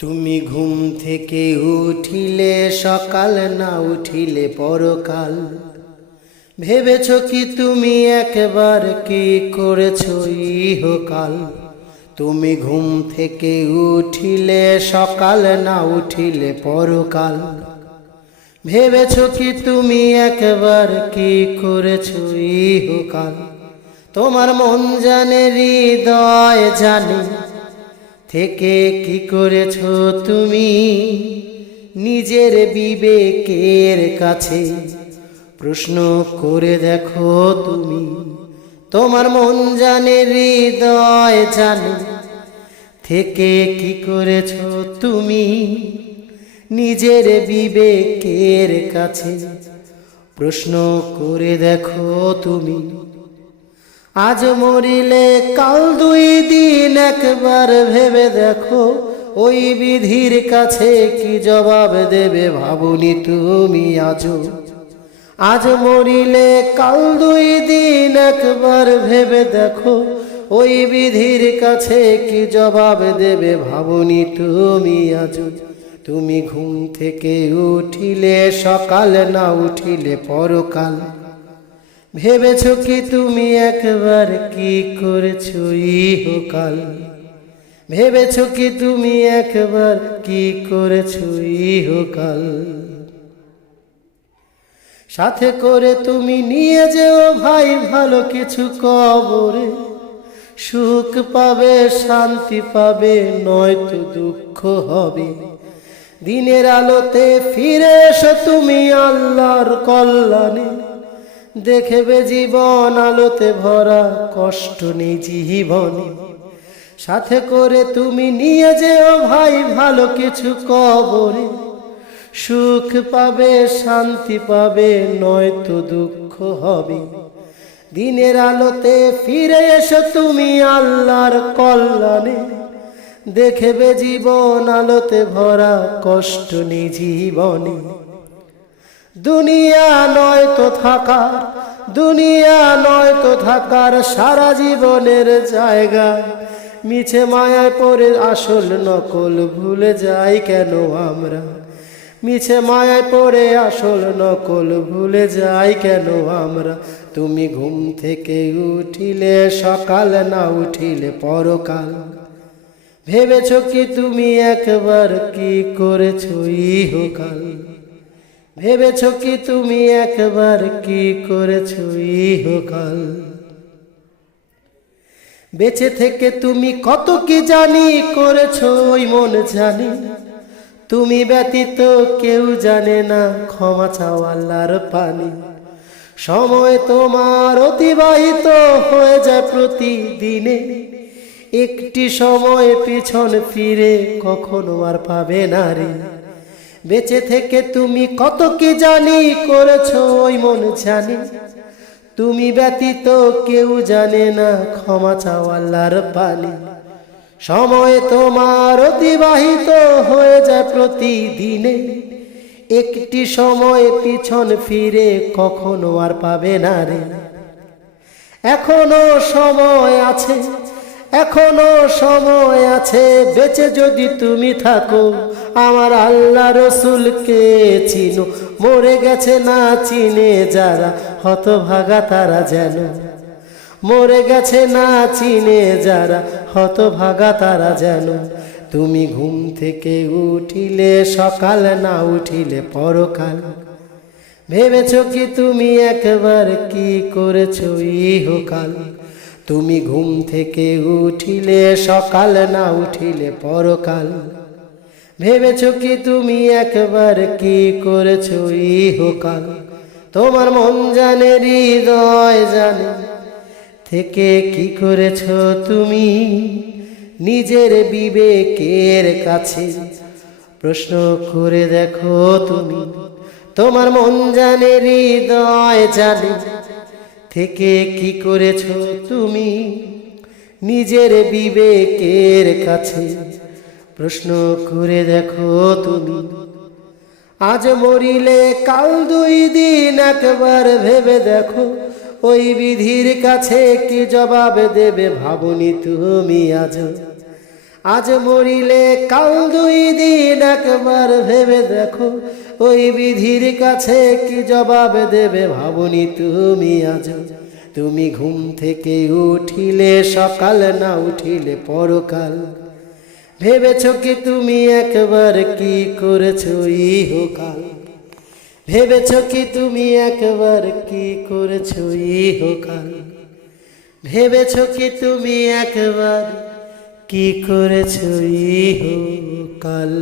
তুমি ঘুম থেকে উঠিলে সকাল, না উঠিলে পরকাল। ভেবেছ কি তুমি একবার কি করেছ ইহকাল? তুমি ঘুম থেকে উঠিলে সকাল, না উঠিলে পরকাল। ভেবেছ কি তুমি একবার কি করেছ ইহকাল? তোমার মন জানে, হৃদয় জানে, থেকে কি করেছ তুমি নিজের বিবেকের কাছে প্রশ্ন করে দেখো তুমি। তোমার মন জানে, হৃদয় জানে, থেকে কি করেছ তুমি নিজের বিবেকের কাছে প্রশ্ন করে দেখো তুমি। আজ মরিলে কাল দুই দিন, একবার ভেবে দেখো ওই বিধির কাছে কি জবাব দেবে ভাবুনি তুমি আজও। আজ মরিলে কাল দুই দিন, একবার ভেবে দেখো ওই বিধির কাছে কি জবাব দেবে ভাবুনি তুমি আজও। তুমি ঘুম থেকে উঠিলে সকাল, না উঠিলে পরকাল। ভেবেছ কি তুমি একবার কি করেছ ইহকাল? ভেবেছ কি তুমি একবার কি করেছ ইহকাল? সাথে করে তুমি নিয়ে যেও ভাই ভালো কিছু কবরে, সুখ পাবে, শান্তি পাবে, নয়তো দুঃখ হবে। দিনের আলোতে ফিরে এসো তুমি আল্লাহর কল্যাণে, দেখবে জীবন আলোতে ভরা, কষ্ট নেই জীবনে। সাথে করে তুমি নিয়ে যেও ভাই ভালো কিছু কবরে, সুখ পাবে, শান্তি পাবে, নয়তো দুঃখ হবে। দিনের আলোতে ফিরে এসো তুমি আল্লাহর কল্যাণে, দেখবে জীবন আলোতে ভরা, কষ্ট নেই জীবনে। দুনিয়া নয় তো থাকার, দুনিয়া নয় তো থাকার সারা জীবনের জায়গা। মিছে মায়ায় পড়ে আসল নকল ভুলে যাই কেন আমরা? মিছে মায়ায় পড়ে আসল নকল ভুলে যাই কেন আমরা? তুমি ঘুম থেকে উঠিলে সকাল, না উঠিলে পরকাল। ভেবেছ কি তুমি একবার কি করেছ ইহকাল? ভেবেছ কি তুমি একবার কি করেছ ইহকাল? বেঁচে থেকে তুমি কত কি জানি করেছ ওই মন জানি। তুমি ব্যতীত কেউ জানে না, ক্ষমা চাও আল্লাহর পানি। সময় তোমার অতিবাহিত হয়ে যায় প্রতিদিনে, একটি সময় পিছন ফিরে কখনো আর পাবে না রে। বেঁচে থেকে তুমি কত কি জানি করেছ ওই মন জানি। তুমি ব্যতীত কেউ জানে না, ক্ষমা চাও আল্লাহর পানি। সময় তোমার অতিবাহিত হয়ে যায় প্রতিদিনে, একটি সময় পিছন ফিরে কখনো আর পাবে না রে। এখনো সময় আছে, এখনো সময় আছে, বেঁচে যদি তুমি থাকো আমার আল্লাহ রসুলকে চিনো। মরে গেছে না চিনে যারা, হতভাগা তারা যেন। মরে গেছে না চিনে যারা, হতভাগা তারা যেন। তুমি ঘুম থেকে উঠিলে সকাল, না উঠিলে পরকাল। ভেবেছ কি তুমি একবার কি করেছ ইহকাল? তুমি ঘুম থেকে উঠিলে সকাল, না উঠিলে পরকাল। ভেবেছ কি তুমি একবার কি করেছ ইহকাল? তোমার মন জানে, হৃদয় জানে, থেকে কি করেছ তুমি নিজের বিবেকের কাছে প্রশ্ন করে দেখো তুমি। তোমার মন জানে, হৃদয় জানে, থেকে কি করেছ তুমি নিজের বিবেকের কাছে প্রশ্ন করে দেখো তুমি। আজ মরিলে কাল দুই দিন, একবার ভেবে দেখো ওই বিধির কাছে কি জবাব দেবে ভাবুনি তুমি আজ। আজ মরিলে কাল দুই দিন একবার ভেবে দেখো ওই বিধির কাছে কি জবাব দেবে ভাবনি তুমি আজ তুমি ঘুম থেকে উঠিলে সকাল না উঠিলে পরকাল ভেবেছো কি তুমি একবার কি করেছো ইহকাল ভেবেছো কি তুমি একবার কি করেছো ইহকাল ভেবেছো কি তুমি একবার কি করেছো ইহকাল।